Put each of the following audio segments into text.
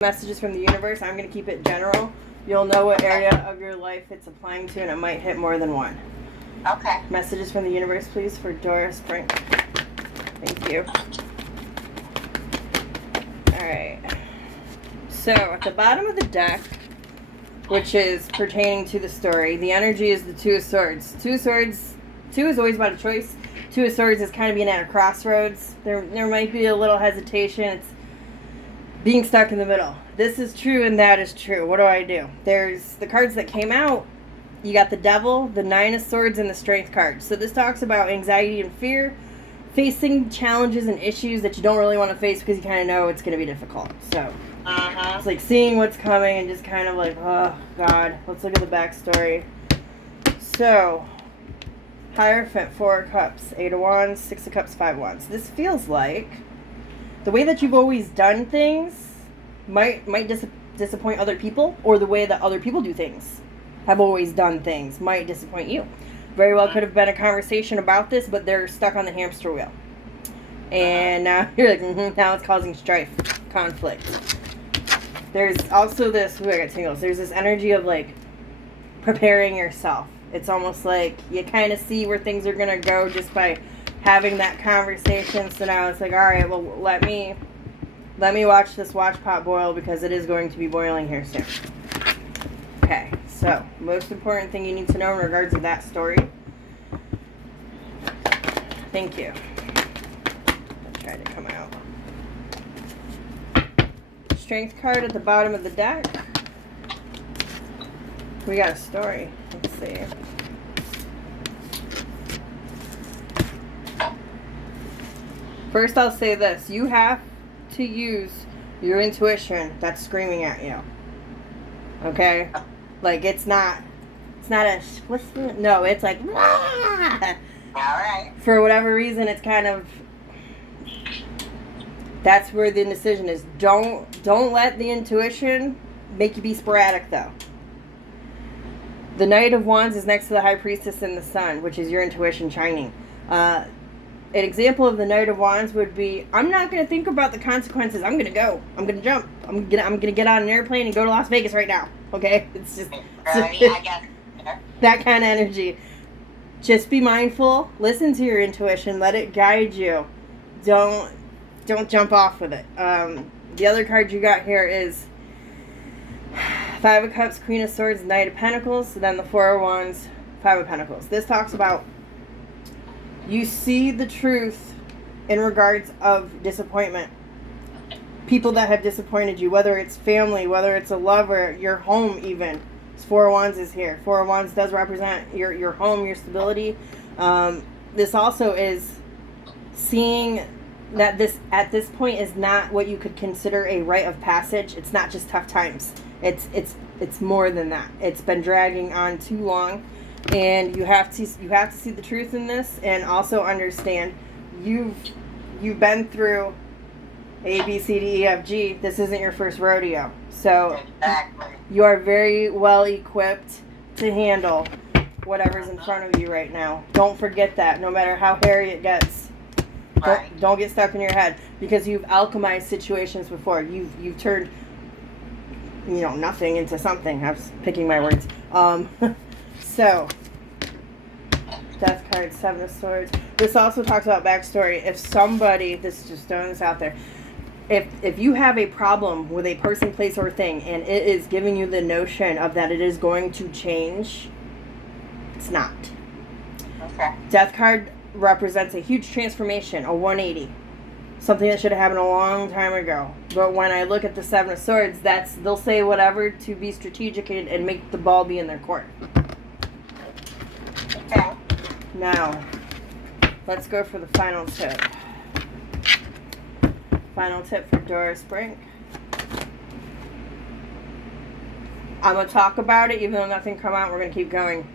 Messages from the universe. I'm going to keep it general. You'll know what area of your life it's applying to, and it might hit more than one. Okay. Messages from the universe, please, for Doris Brink. Thank you. Alright. So, at the bottom of the deck, which is pertaining to the story, the energy is the Two of Swords. Two of Swords, two is always about a choice. Two of Swords is kind of being at a crossroads. There might be a little hesitation. It's being stuck in the middle. This is true and that is true. What do I do? There's the cards that came out. You got the Devil, the Nine of Swords, and the Strength card. So this talks about anxiety and fear, facing challenges and issues that you don't really want to face because you kind of know it's going to be difficult. So it's like seeing what's coming and just kind of like, oh God, let's look at the backstory. So Hierophant, Four of Cups, Eight of Wands, Six of Cups, Five of Wands. This feels like the way that you've always done things might disappoint other people, or the way that other people do things, have always done things, might disappoint you. Very well could have been a conversation about this, but they're stuck on the hamster wheel. And now you're like, now it's causing strife, conflict. There's also this, I got tingles. There's this energy of like preparing yourself. It's almost like you kind of see where things are going to go just by having that conversation. So now it's like, all right, well, let me watch this watch pot boil because it is going to be boiling here soon. Okay, so most important thing you need to know in regards to that story. Thank you. I'll try to come out. Strength card at the bottom of the deck. We got a story. Let's see. First, I'll say this. You have to use your intuition that's screaming at you. Okay? Like, it's not a, no, it's like, All right. For whatever reason, it's kind of, that's where the indecision is. Don't let the intuition make you be sporadic, though. The Knight of Wands is next to the High Priestess and the Sun, which is your intuition shining. An example of the Knight of Wands would be, I'm not going to think about the consequences. I'm going to go. I'm going to jump. I'm going to get on an airplane and go to Las Vegas right now. Okay? It's just I guess. that kind of energy. Just be mindful. Listen to your intuition. Let it guide you. Don't jump off with it. The other card you got here is Five of Cups, Queen of Swords, Knight of Pentacles, then the Four of Wands, Five of Pentacles. This talks about you see the truth in regards of disappointment. People that have disappointed you, whether it's family, whether it's a lover, your home even. Four of Wands is here. Four of Wands does represent your home, your stability. This also is seeing that this at this point is not what you could consider a rite of passage. It's not just tough times. It's more than that. It's been dragging on too long. And you have to see the truth in this, and also understand you've been through A, B, C, D, E, F, G. This isn't your first rodeo, so Exactly. you are very well equipped to handle whatever's in front of you right now. Don't forget that, no matter how hairy it gets. Right. Don't get stuck in your head, because you've alchemized situations before. You've turned nothing into something. I was picking my words. So, Death card, Seven of Swords. This also talks about backstory. If somebody, this is just throwing this out there, if you have a problem with a person, place, or thing, and it is giving you the notion of that it is going to change, it's not. Okay. Death card represents a huge transformation, a 180. Something that should have happened a long time ago. But when I look at the Seven of Swords, they'll say whatever to be strategic and make the ball be in their court. Okay. Now, let's go for the final tip. Final tip for Doris Brink. I'm going to talk about it, even though nothing come out, we're going to keep going.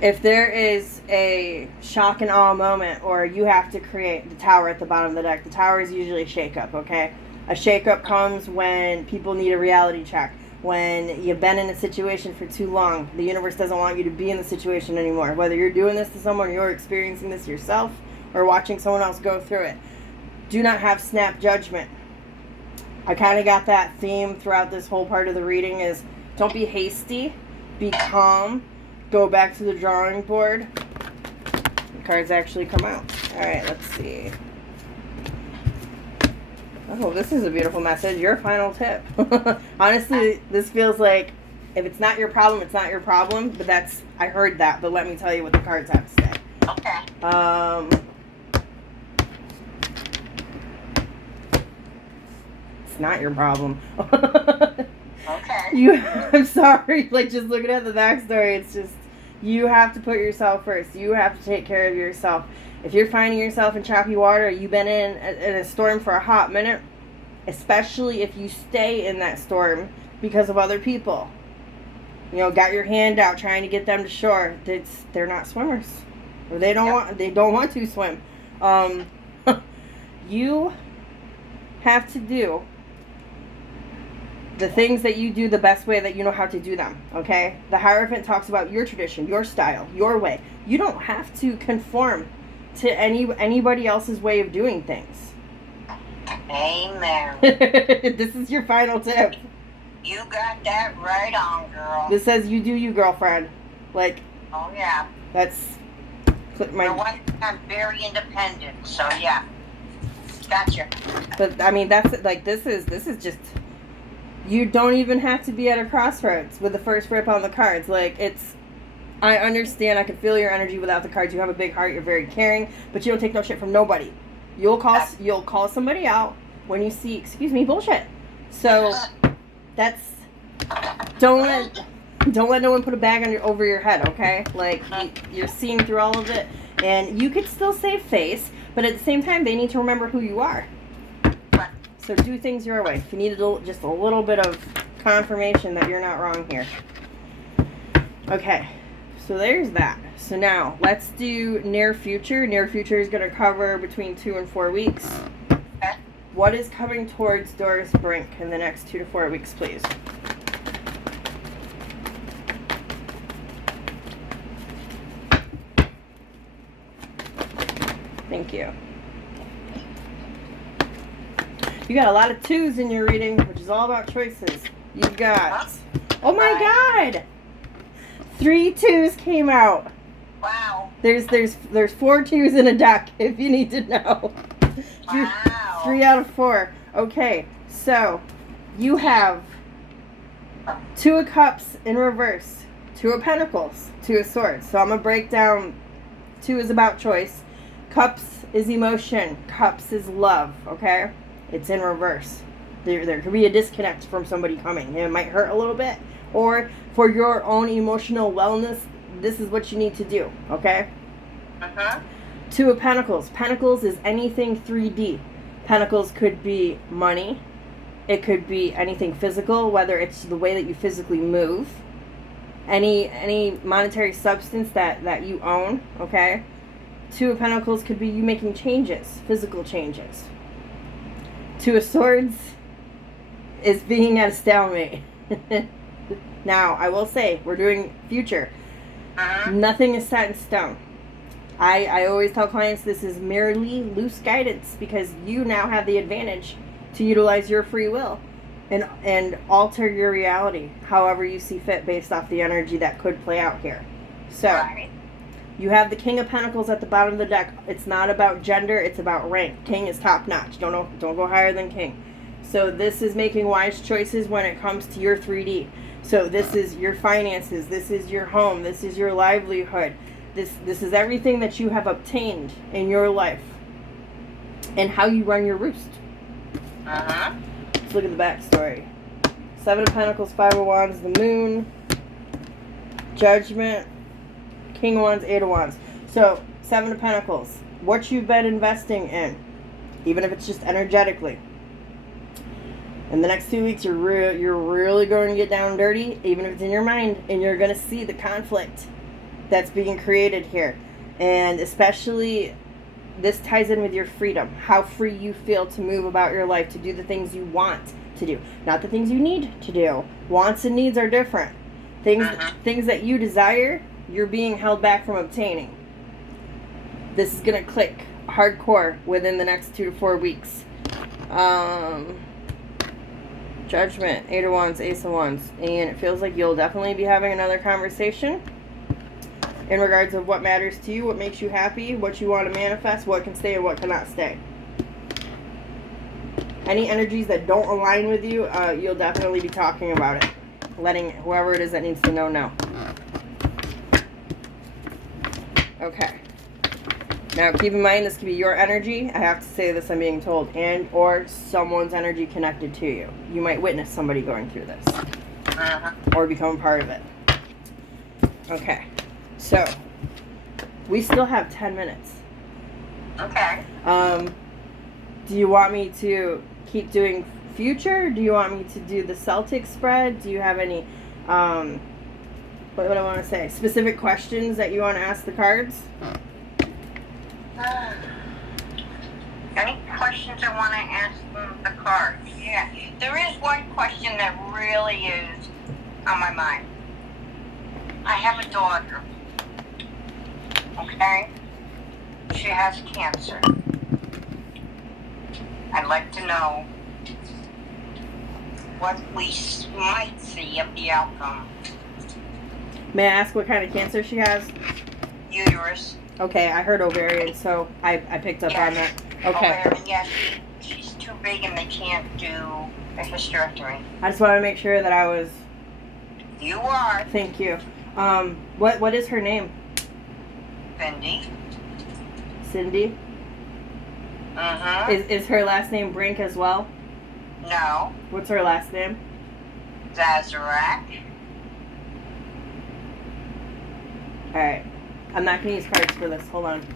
If there is a shock and awe moment, or you have to create the Tower at the bottom of the deck, the Tower is usually a shake-up, okay? A shake-up comes when people need a reality check. When you've been in a situation for too long, the universe doesn't want you to be in the situation anymore. Whether you're doing this to someone, you're experiencing this yourself, or watching someone else go through it. Do not have snap judgment. I kind of got that theme throughout this whole part of the reading is don't be hasty, be calm, go back to the drawing board. The cards actually come out. All right, let's see. Oh, this is a beautiful message. Your final tip. Honestly, this feels like if it's not your problem, it's not your problem. But that's, I heard that. But let me tell you what the cards have to say. Okay. It's not your problem. Okay. I'm sorry. Like, just looking at the backstory, it's just, you have to put yourself first. You have to take care of yourself. If you're finding yourself in choppy water, you've been in a storm for a hot minute, especially if you stay in that storm because of other people. You know, got your hand out trying to get them to shore. They're not swimmers. Or they don't want to swim. You have to do the things that you do the best way that you know how to do them, okay? The Hierophant talks about your tradition, your style, your way. You don't have to conform to anybody else's way of doing things. Amen. This is your final tip. You got that right on, girl. This says you do you, girlfriend. Like, Oh, yeah. that's For one thing, I'm very independent, so yeah. Gotcha. but I mean that's like this is just, you don't even have to be at a crossroads with the first rip on the cards. Like, it's, I understand, I can feel your energy without the cards. You have a big heart, you're very caring, but you don't take no shit from nobody. You'll call somebody out when you see, excuse me, bullshit. So that's, don't let no one put a bag over your head, okay? Like, you're seeing through all of it, and you could still save face, but at the same time, they need to remember who you are. So do things your way. If you need just a little bit of confirmation that you're not wrong here. Okay, so there's that. So now, let's do near future. Near future is going to cover between 2 and 4 weeks. Okay. What is coming towards Doris Brink in the next 2 to 4 weeks, please? Thank you. You got a lot of 2s in your reading, which is all about choices. You've got, oh my God, 3 2s came out. Wow. There's 4 2s in a deck, if you need to know. Wow. 3 out of 4. Okay, so you have 2 of Cups in reverse, 2 of Pentacles, 2 of Swords. So I'm gonna break down. 2 is about choice. Cups is emotion. Cups is love. Okay. It's in reverse. There could be a disconnect from somebody coming. It might hurt a little bit. Or for your own emotional wellness, this is what you need to do. Okay? Uh-huh. 2 of Pentacles. Pentacles is anything 3D. Pentacles could be money. It could be anything physical, whether it's the way that you physically move. Any monetary substance that you own. Okay? 2 of Pentacles could be you making changes, physical changes. 2 of Swords is being at a stalemate. Now, I will say, we're doing future. Uh-huh. Nothing is set in stone. I always tell clients this is merely loose guidance because you now have the advantage to utilize your free will and alter your reality however you see fit based off the energy that could play out here. So, Right. you have the King of Pentacles at the bottom of the deck. It's not about gender, it's about rank. King is top notch. Don't go higher than King. So this is making wise choices when it comes to your 3D. So this is your finances, this is your home, this is your livelihood. This is everything that you have obtained in your life and how you run your roost. Uh-huh. Let's look at the backstory. 7 of Pentacles, 5 of Wands, the Moon, Judgment, King of Wands, 8 of Wands. So, 7 of Pentacles. What you've been investing in, even if it's just energetically. In the next 2 weeks, you're really going to get down and dirty, even if it's in your mind, and you're going to see the conflict that's being created here. And especially, this ties in with your freedom. How free you feel to move about your life, to do the things you want to do. Not the things you need to do. Wants and needs are different. Things that you desire, you're being held back from obtaining. This is going to click hardcore within the next 2 to 4 weeks. Judgment, 8 of Wands, Ace of Wands. And it feels like you'll definitely be having another conversation in regards of what matters to you, what makes you happy, what you want to manifest, what can stay and what cannot stay. Any energies that don't align with you, you'll definitely be talking about it. Letting whoever it is that needs to know. Okay. Now, keep in mind, this could be your energy. I have to say this, I'm being told. And or someone's energy connected to you. You might witness somebody going through this. Or become a part of it. Okay. So, we still have 10 minutes. Okay. Do you want me to keep doing future? Do you want me to do the Celtic spread? Do you have any, what do I want to say? Specific questions that you want to ask the cards? Any questions I want to ask the cards? Yeah, there is one question that really is on my mind. I have a daughter. Okay? She has cancer. I'd like to know what we might see of the outcome. May I ask what kind of cancer she has? Uterus. Okay, I heard ovarian, so I picked up on that. Okay. Ovarian, yes. She's too big and they can't do a hysterectomy. I just wanted to make sure that I was... You are. Thank you. What is her name? Cindy. Cindy? Is her last name Brink as well? No. What's her last name? Zazarak. Alright. I'm not going to use cards for this. Hold on.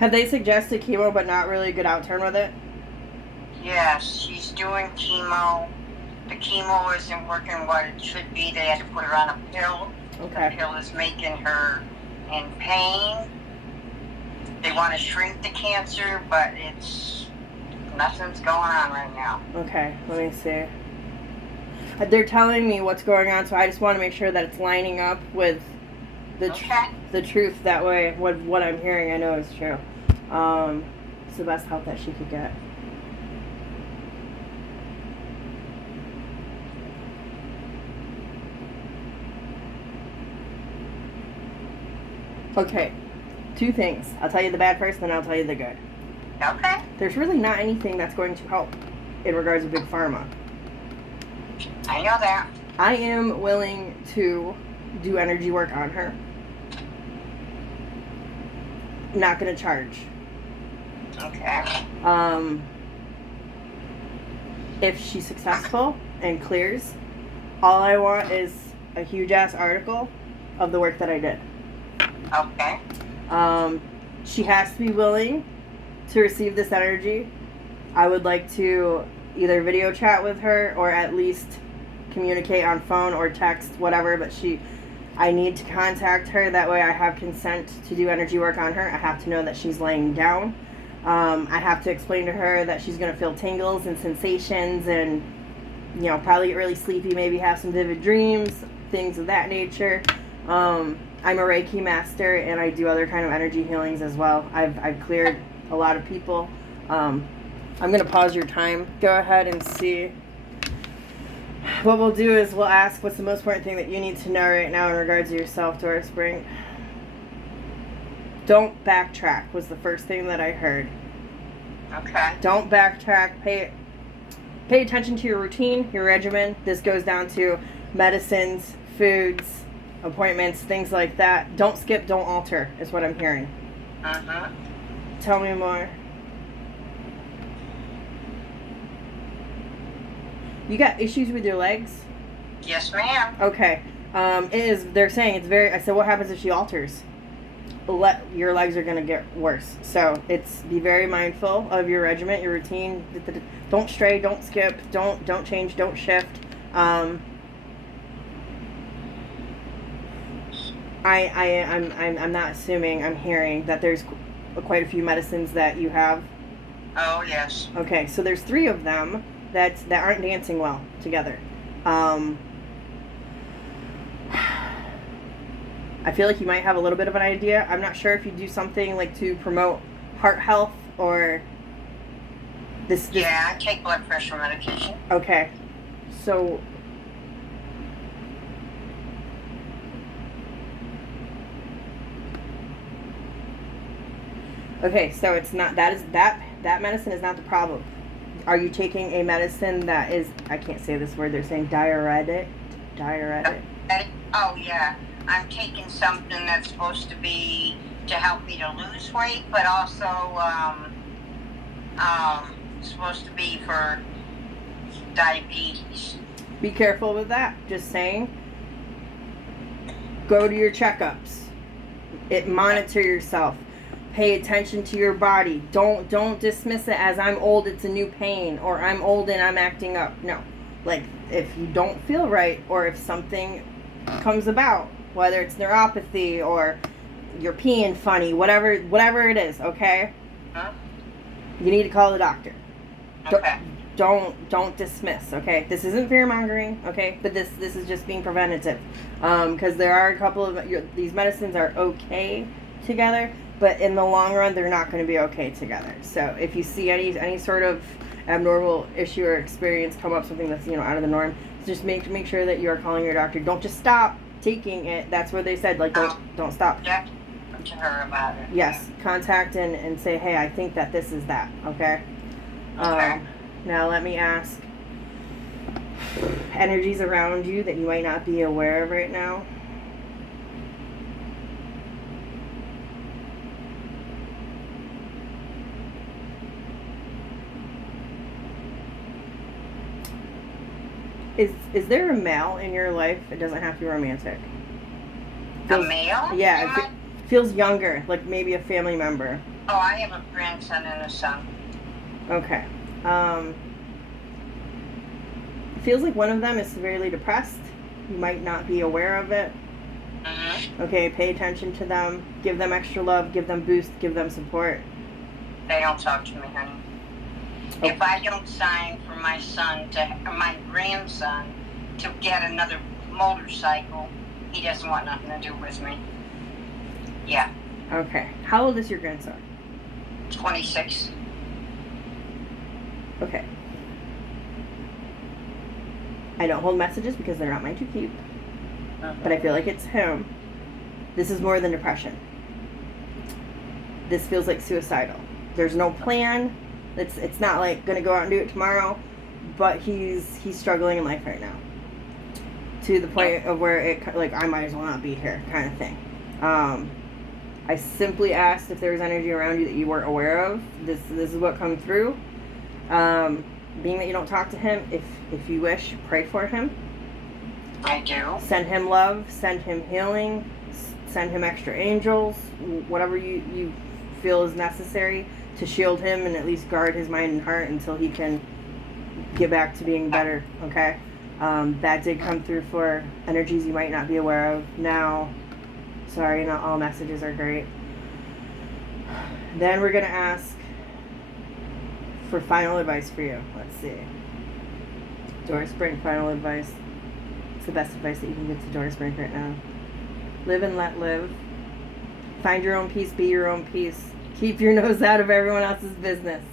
Have they suggested chemo but not really a good outturn with it? Yes, she's doing chemo. The chemo isn't working what it should be. They had to put her on a pill. Okay. The pill is making her in pain. They want to shrink the cancer, but nothing's going on right now. Okay, let me see. They're telling me what's going on, so I just want to make sure that it's lining up with the truth. That way, what I'm hearing, I know is true. It's the best help that she could get. Okay, 2 things. I'll tell you the bad first, then I'll tell you the good. Okay. There's really not anything that's going to help in regards to Big Pharma. I know that. I am willing to do energy work on her. Not going to charge. Okay. If she's successful and clears, all I want is a huge ass article of the work that I did. Okay. She has to be willing to receive this energy. I would like to either video chat with her or at least communicate on phone or text, whatever, but I need to contact her. That way I have consent to do energy work on her. I have to know that she's laying down. I have to explain to her that she's going to feel tingles and sensations and, probably get really sleepy, maybe have some vivid dreams, things of that nature. I'm a Reiki master and I do other kind of energy healings as well. I've cleared a lot of people. I'm going to pause your time. Go ahead and see. What we'll do is we'll ask what's the most important thing that you need to know right now in regards to yourself, Taurus Spring. Don't backtrack was the first thing that I heard. Okay. Don't backtrack. Pay attention to your routine, your regimen. This goes down to medicines, foods, appointments, things like that. Don't skip, don't alter, is what I'm hearing. Tell me more. You got issues with your legs? Yes, ma'am. Okay. They're saying it's very, I said, what happens if she alters? Your legs are going to get worse. So be very mindful of your regimen, your routine. Don't stray, don't skip, don't change, don't shift. I'm not assuming, I'm hearing that there's quite a few medicines that you have? Oh, yes. Okay, so there's 3 of them that aren't dancing well together. I feel like you might have a little bit of an idea. I'm not sure if you do something like to promote heart health or this. Yeah, I take blood pressure medication. Okay, so it's not that medicine is not the problem. Are you taking a medicine that is, I can't say this word, they're saying diuretic? Oh, yeah. I'm taking something that's supposed to be to help me to lose weight, but also supposed to be for diabetes. Be careful with that. Just saying. Go to your checkups. Monitor yourself. Pay attention to your body. Don't dismiss it as I'm old, it's a new pain, or I'm old and I'm acting up. No. Like, if you don't feel right, or if something comes about, whether it's neuropathy or you're peeing funny, whatever it is, okay? Huh? You need to call the doctor. Okay. Don't dismiss, okay? This isn't fear mongering, okay? But this is just being preventative, because there are a couple of these medicines are okay together, but in the long run they're not going to be okay together. So if you see any sort of abnormal issue or experience come up, something that's out of the norm, just make sure that you are calling your doctor. Don't just stop taking it. That's where they said, like, don't stop. Yeah. To her about it. Yes, contact and say, hey, I think that this is that, okay? Okay. Now let me ask, energies around you that you might not be aware of right now? Is there a male in your life? It doesn't have to be romantic. A male? Yeah, it feels younger, like maybe a family member. Oh, I have a grandson and a son. Okay. It feels like one of them is severely depressed. You might not be aware of it. Mm-hmm. Okay, pay attention to them. Give them extra love. Give them boost. Give them support. They don't talk to me, honey. Oh. If I don't sign for my grandson to get another motorcycle, he doesn't want nothing to do with me. Yeah. Okay. How old is your grandson? 26. Okay. I don't hold messages because they're not mine to keep. But I feel like it's him. This is more than depression. This feels like suicidal. There's no plan. It's not like gonna go out and do it tomorrow, but he's struggling in life right now. To the point of where it, like, I might as well not be here kind of thing. I simply asked if there was energy around you that you weren't aware of. This is what come through. Being that you don't talk to him, if you wish, pray for him. I do. Send him love, send him healing, send him extra angels, whatever you feel is necessary to shield him and at least guard his mind and heart until he can get back to being better, okay? That did come through for energies you might not be aware of. Now, sorry, not all messages are great. Then we're going to ask for final advice for you. Let's see. Doris Brink, final advice. It's the best advice that you can give to Doris Brink right now. Live and let live. Find your own peace, be your own peace. Keep your nose out of everyone else's business.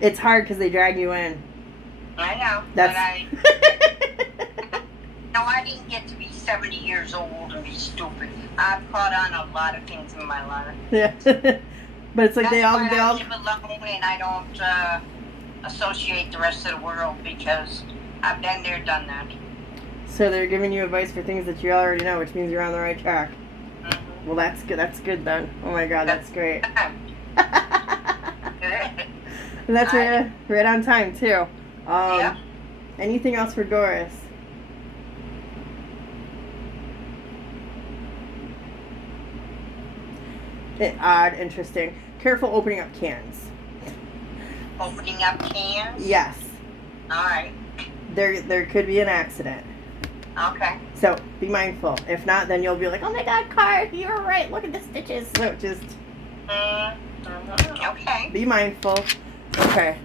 It's hard because they drag you in. I know. That's... No, I didn't get to be 70 years old and be stupid. I've caught on a lot of things in my life. Yeah. But it's like That's they all why I live alone and I don't associate the rest of the world because I've been there, done that. So they're giving you advice for things that you already know, which means you're on the right track. Mm-hmm. Well, that's good. That's good then. Oh my God, that's great. And that's right on time too. Yeah. Anything else for Doris? Odd, interesting. Careful opening up cans. Opening up cans? Yes. Alright. There could be an accident. Okay. So be mindful. If not, then you'll be like, oh my God, card, you were right. Look at the stitches. So just Okay. be mindful. Okay.